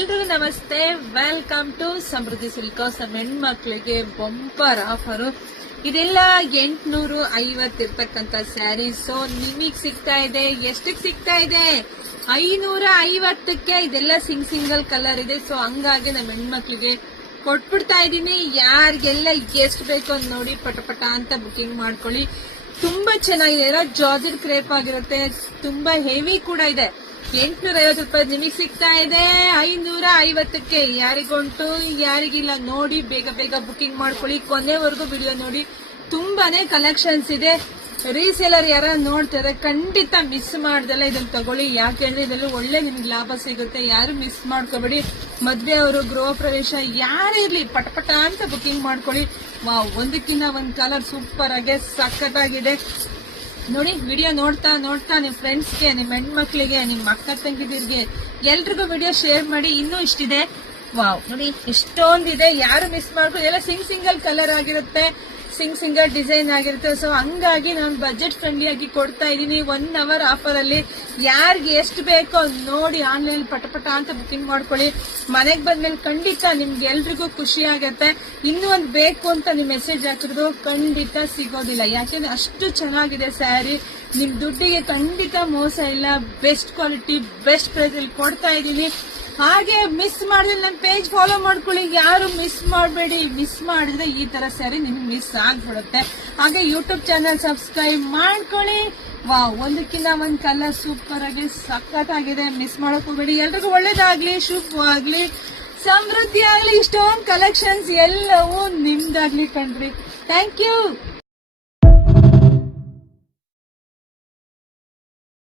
ಎಲ್ರಿಗೂ ನಮಸ್ತೆ. Welcome to Samruddhi Silks. ನಮ್ಮ ಹೆಣ್ಮಕ್ಳಿಗೆ ಬಂಪರ್ ಆಫರು. ಇದೆಲ್ಲ 850 ಇರ್ತಕ್ಕಂಥ ಸ್ಯಾರೀಸ್ ನಿಮಗ್ ಸಿಗ್ತಾ ಇದೆ. ಎಷ್ಟಕ್ಕೆ ಸಿಗ್ತಾ ಇದೆ? 550ಕ್ಕೆ. ಇದೆಲ್ಲ ಸಿಂಗಲ್ ಕಲರ್ ಇದೆ. ಸೊ ಹಂಗಾಗಿ ನಮ್ಮ ಹೆಣ್ಮಕ್ಳಿಗೆ ಕೊಟ್ಬಿಡ್ತಾ ಇದೀನಿ. ಯಾರಿಗೆಲ್ಲ ಎಷ್ಟು ಬೇಕು ಅಂತ ನೋಡಿ ಪಟ ಅಂತ ಬುಕಿಂಗ್ ಮಾಡ್ಕೊಳ್ಳಿ. ತುಂಬಾ ಚೆನ್ನಾಗಿದೆ. ಎಲ್ಲ ಜಾರ್ಜೆಟ್ ಕ್ರೇಪ್ ಆಗಿರುತ್ತೆ. ತುಂಬಾ ಹೆವಿ ಕೂಡ ಇದೆ. 850 ರೂಪಾಯಿ ನಿಮಗೆ ಸಿಗ್ತಾ ಇದೆ 550ಕ್ಕೆ. ಯಾರಿಗುಂಟು ಯಾರಿಗಿಲ್ಲ ನೋಡಿ ಬೇಗ ಬುಕಿಂಗ್ ಮಾಡ್ಕೊಳ್ಳಿ. ಕೊನೆವರೆಗೂ ವಿಡಿಯೋ ನೋಡಿ. ತುಂಬಾನೇ ಕಲೆಕ್ಷನ್ಸ್ ಇದೆ. ರೀಸೇಲರ್ ಯಾರ ನೋಡ್ತಾರೆ ಖಂಡಿತ ಮಿಸ್ ಮಾಡ್ದಲ್ಲ ಇದನ್ನ ತಗೊಳ್ಳಿ. ಯಾಕೆಂದ್ರೆ ಇದರಲ್ಲಿ ಒಳ್ಳೆ ನಿಮ್ಗೆ ಲಾಭ ಸಿಗುತ್ತೆ. ಯಾರು ಮಿಸ್ ಮಾಡ್ಕೋಬೇಡಿ. ಮದ್ವೆ ಅವರು, ಗೃಹ ಪ್ರವೇಶ ಯಾರೇ ಇರ್ಲಿ ಪಟ ಅಂತ ಬುಕಿಂಗ್ ಮಾಡ್ಕೊಳ್ಳಿ. ವಾವ್, ಒಂದಕ್ಕಿಂತ ಒಂದ್ ಕಲರ್ ಸೂಪರ್ ಆಗಿ ಸಖತ್ತಾಗಿದೆ. ನೋಡಿ, ವಿಡಿಯೋ ನೋಡ್ತಾ ನಿಮ್ ಫ್ರೆಂಡ್ಸ್ಗೆ, ನಿಮ್ ಹೆಣ್ಮಕ್ಳಿಗೆ, ನಿಮ್ ಅಕ್ಕ ತಂಗಿದಿರ್ಗೆ ಎಲ್ರಿಗೂ ವಿಡಿಯೋ ಶೇರ್ ಮಾಡಿ. ಇನ್ನೂ ಇಷ್ಟಿದೆ. ವಾವ್, ನೋಡಿ ಎಷ್ಟೊಂದಿದೆ. ಯಾರು ಮಿಸ್ ಮಾಡ್ಕೊಂಡು. ಎಲ್ಲ ಸಿಂಗಲ್ ಕಲರ್ ಆಗಿರುತ್ತೆ, ಸಿಂಗಲ್ ಡಿಸೈನ್ ಆಗಿರುತ್ತೆ. ಸೊ ಹಂಗಾಗಿ ನಾನು ಬಜೆಟ್ ಫ್ರೆಂಡ್ಲಿ ಆಗಿ ಕೊಡ್ತಾ ಇದೀನಿ. 1 ಅವರ್ ಆಫರ್ ಅಲ್ಲಿ ಯಾರಿಗೆ ಎಷ್ಟು ಬೇಕೋ ನೋಡಿ ಆನ್ಲೈನ್ ಪಟ ಅಂತ ಬುಕಿಂಗ್ ಮಾಡ್ಕೊಳ್ಳಿ. ಮನೆಗ್ ಬಂದ್ಮೇಲೆ ಖಂಡಿತ ನಿಮ್ಗೆ ಎಲ್ರಿಗೂ ಖುಷಿ ಆಗತ್ತೆ. ಇನ್ನೂ ಒಂದು ಬೇಕು ಅಂತ ನಿಮ್ ಮೆಸೇಜ್ ಹಾಕಿರೋದು ಖಂಡಿತ ಸಿಗೋದಿಲ್ಲ. ಯಾಕೆಂದ್ರೆ ಅಷ್ಟು ಚೆನ್ನಾಗಿದೆ ಸ್ಯಾರಿ. ನಿಮ್ ದುಡ್ಡಿಗೆ ಖಂಡಿತ ಮೋಸ ಇಲ್ಲ. ಬೆಸ್ಟ್ ಕ್ವಾಲಿಟಿ, ಬೆಸ್ಟ್ ಪ್ರೈಸ್ ಅಲ್ಲಿ ಕೊಡ್ತಾ ಇದೀನಿ. ಹಾಗೆ ಮಿಸ್ ಮಾಡಿದ್ರೆ ನನ್ನ ಪೇಜ್ ಫಾಲೋ ಮಾಡ್ಕೊಳ್ಳಿ. ಯಾರು ಮಿಸ್ ಮಾಡಬೇಡಿ. ಮಿಸ್ ಮಾಡಿದ್ರೆ ಈ ತರ ಸ್ಯಾರಿ ನಿಮ್ಗೆ ಮಿಸ್ ಆಗ್ಬಿಡುತ್ತೆ. ಹಾಗೆ ಯೂಟ್ಯೂಬ್ ಚಾನಲ್ ಸಬ್ಸ್ಕ್ರೈಬ್ ಮಾಡ್ಕೊಳ್ಳಿ. ವಾವ್, ಒಂದಕ್ಕಿಂತ ಒಂದ್ ಕಲರ್ ಸೂಪರ್ ಆಗಿ ಸಖತ್ತಾಗಿದೆ. ಮಿಸ್ ಮಾಡಕ್ ಹೋಗ್ಬೇಡಿ. ಎಲ್ರಿಗೂ ಒಳ್ಳೇದಾಗ್ಲಿ, ಶುಭವಾಗ್ಲಿ, ಸಮೃದ್ಧಿ ಆಗ್ಲಿ. ಇಷ್ಟೊಂದು ಕಲೆಕ್ಷನ್ಸ್ ಎಲ್ಲವೂ ನಿಮ್ದಾಗ್ಲಿ ಕಣ್ರಿ. Thank you.